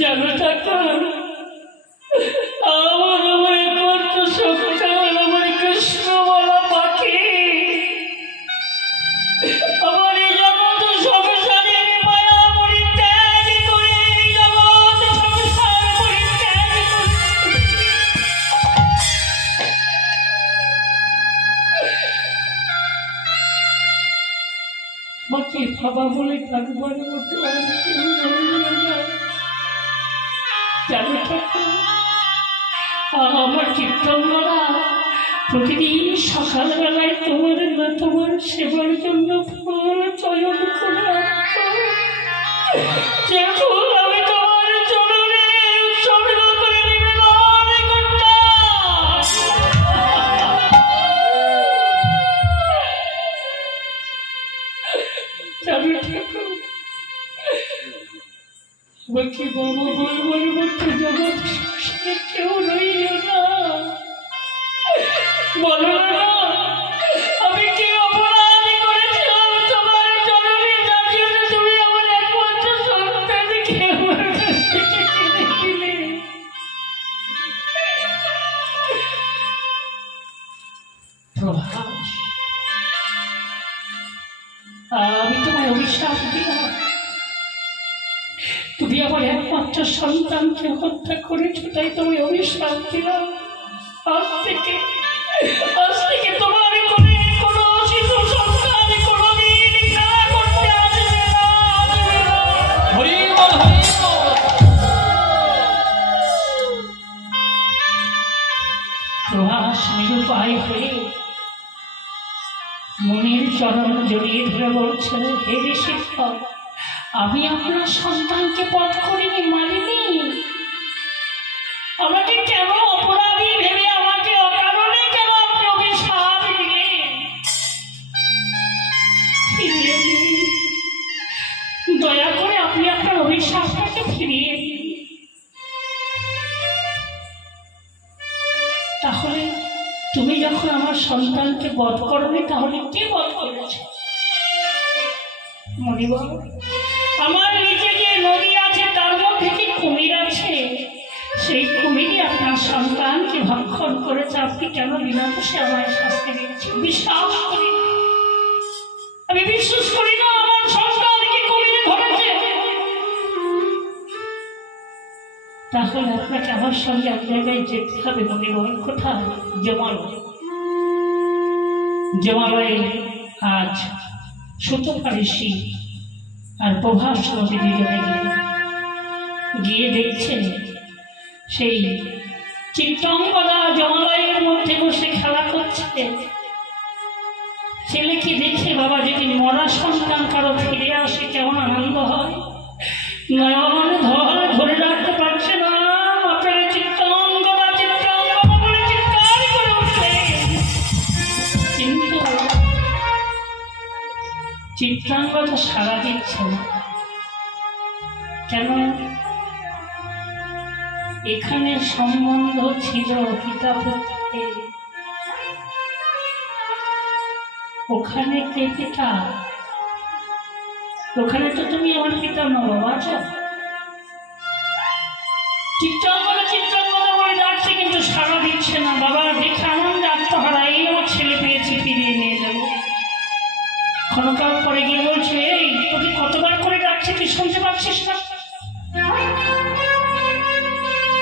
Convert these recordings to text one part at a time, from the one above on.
জানো ঠাকুর, আমার একমাত্র সন্তান আমার কৃষ্ণ বলা পাখি আমার এই জগৎ সংসারের মায়া পরিত্যাগ করে জগৎ সংসার পরিত্যাগ আমাকে ভাবা বলে থাকবার মতো আর কেউ রইল না। জানো ঠাকুর, আমার চিত্তঙ্গরা প্রতিদিন সকালবেলায় তোমার না তোমার সেবার জন্য ফুল চয়ন করে যে ফুল আমি তোমার চরণে উৎসর্গ করে নিবেদন করতাম। জানো ঠাকুর, আমাকে বাবা বলবার মতো জগৎ সংসারে কেউ রইল না। বলো না আমি কি অপরাধ করেছিলাম তোমার চরণে, যার জন্য তুমি আমার একমাত্র সন্তানকে আমার কাছ থেকে কেড়ে দিলে। প্রভাস, আমি তোমায় অভিশাপ দিলাম, তুমি আমার একমাত্র সন্তানকে হত্যা করেছো, তাই তুমি অভিশাপ দিলাম। আজ থেকে তোমার কোনো শিশু সন্তান কোনোদিন খেলা করতে আসবে না। প্রভাস নিরুপায় হয়ে মনের চরণ জড়িয়ে ধরে বলছে, হে ঋষিক্ষণ, আমি আপনার সন্তানকে বধ করিনি, মারিনি। আমাকে কেন অপরাধী ভেবে আমাকে অকারণে কেন আপনি অভিশাপ দিলেন? দয়া করে আপনি আপনার অভিশাপটাকে ফিরিয়ে দিন। তাহলে তুমি যখন আমার সন্তানকে বধ করনি, তাহলে কে বধ করেছে? মণিবাবু, আমার নিচে যে নদী আছে তার মধ্যে কি কুমির আছে? সেই কুমিরই আপনার সন্তানকে ভক্ষণ করেছে। আপনি কেন বিনা দোষে আমায় শাস্তি দিচ্ছেন? বিশ্বাস করি, আমি বিশ্বাস করি না আমার সন্তানকে কুমিরে ধরেছে। তাহলে আপনাকে আমার সঙ্গে এক জায়গায় যেতে হবে। মণিবাবু, কোথায়? জমালয়। জমালয়ে আজ সুতপা ঋষি আর প্রভাস নদী দুজনে গিয়ে দেখছেন সেই চিত্রাঙ্গদা জমালয়ের মধ্যে বসে খেলা করছে। ছেলেকে দেখে বাবা যদি মরা সন্তান কারো ফিরে আসে কেমন আনন্দ হয়। নয়ন ধরে রাখতে পারছে না, আপনার চিত্রাঙ্গদা চিত্রাঙ্গদা বলে চিৎকার করে উঠলে, কিন্তু চিত্রাঙ্গদা সাড়া দিচ্ছে না। কেন? এখানে সম্বন্ধ ছিল পিতা পুত্রের, ওখানে কে পিতা? ওখানে তো তুমি আমার পিতা নও বাবা। চিত্রাঙ্গদা চিত্রাঙ্গদা বলে ডাকছে, কিন্তু সাড়া দিচ্ছে না। বাবা দেখে আনন্দে আত্মহারা, এই আমার ছেলে পেয়েছি, ফিরিয়ে নিয়ে যাবো। ক্ষণকাল পরে গিয়ে বলছে, এই তোকে কতবার করে ডাকছে, তুই শুনতে পাচ্ছিস না?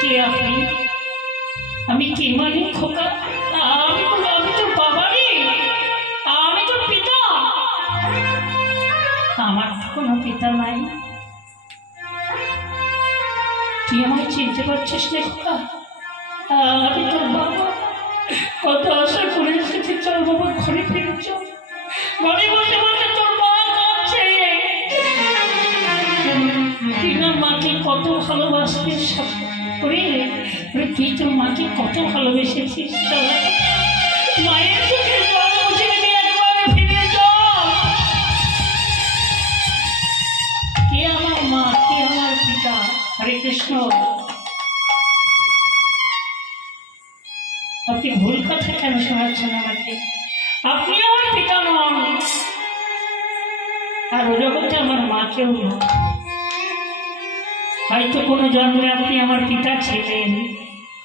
কে আপনি? আমি কে মানে? খোকা, আমি তোর বাবা রে, আমি তোর পিতা। আমার তো কোনো পিতা নাই। তুই আমাকে চিনতে পারছিস না খোকা? আমি তোর বাবা। কত আশা করে এসেছি, চল বাবা ঘরে ফিরে চল। ঘরে বসে বসে তোর মা কাঁদছে। তুই না মাকে কত ভালোবাসতিস রে, তুই তোর মাকে কত ভালোবেসেছিস। মায়ের চোখের জল মুছে দিবি, একবার ফিরে চল। কে আমার মা, কে আমার পিতা? হরে কৃষ্ণ। আপনি ভুল কথা কেন শোনাচ্ছেন আমাকে? আপনি আমার পিতা নন, আর ও জগতে আমার মাকেও না। হয়তো কোনো জন্মে আপনি আমার পিতা ছিলেন,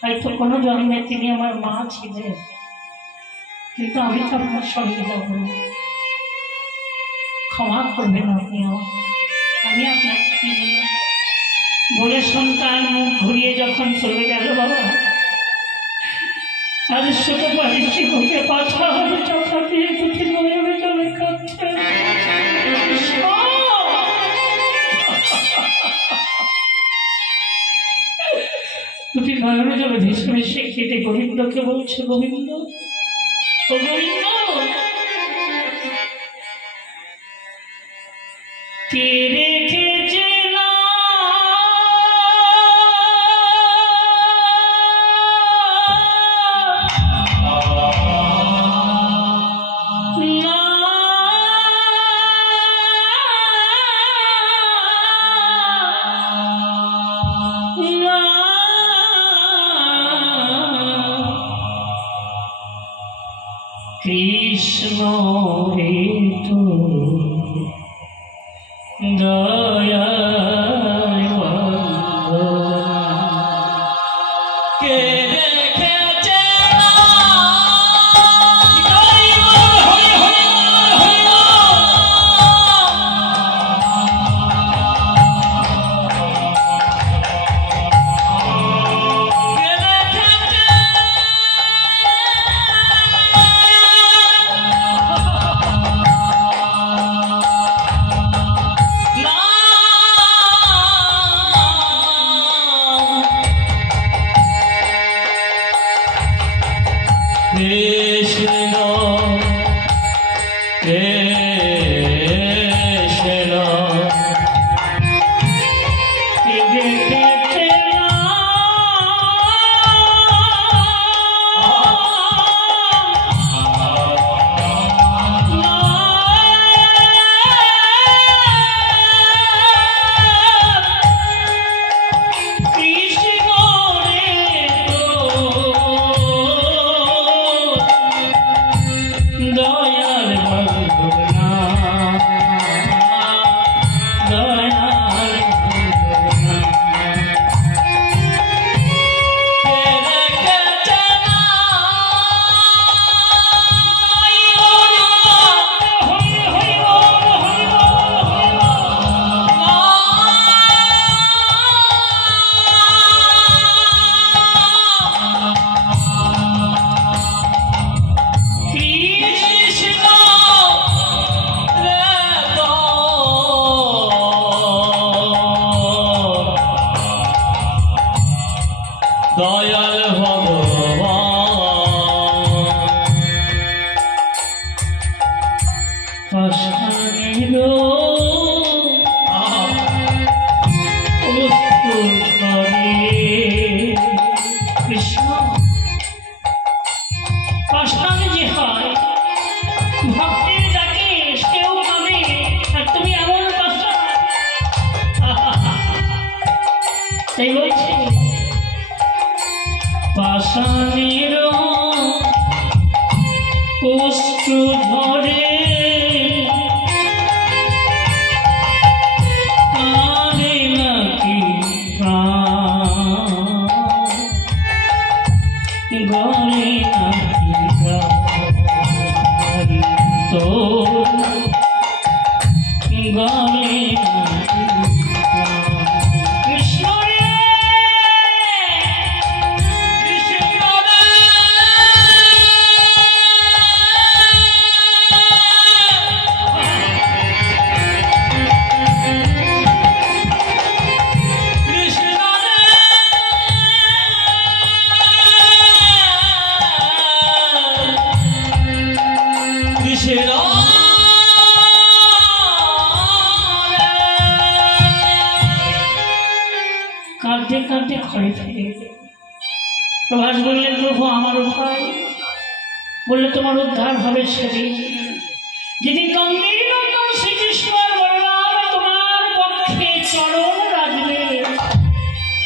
হয়তো কোনো জন্মে তিনি আমার মা ছিলেন, কিন্তু আমি তো আপনার সঙ্গে যাব না। ক্ষমা করবেন আপনি আমার, আমি আপনাকে চিনি না। বলে সন্তান মুখ ঘুরিয়ে যখন চলে গেল বাবা, আর ছোট বাড়িটি মুখে পাথা হবে চোখা দিয়ে দুটি নয়নে জলে কাঁদছে। দুটি নয়নে জলে ভীষণ এসে কেটে গোবিন্দকে বলছে, গোবিন্দ ও গোবিন্দ, কে রেখেছে না কৃষ্ণ রে তো দয়ায় কে রেখেছে না দয়াল কৃষ্ণ পাষাণ যে হয় ভক্তের ডাকে সেও কাঁদে, আর তুমি এমন পাষাণ। তাই বলছে পাষাণের অশ্রু ঝরে কাঁদে নাকি প্রাণ, গড়ে নাকি প্রাণ তোর, গড়ে নাকি কৃষ্ণ কাঁদতে কাঁদতে ঘরে ফিরে প্রভাস বললেন, প্রভু আমার উপায়। বললে তোমার উদ্ধার হবে সেদিন যেদিন গঙ্গের নন্দন শ্রীকৃষ্ণ বলরাম তোমার পক্ষে চরণ রাখবে,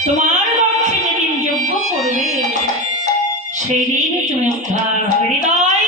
তোমার পক্ষে যেদিন যজ্ঞ করবে সেই দিন তুমি উদ্ধার হবে। হৃদয়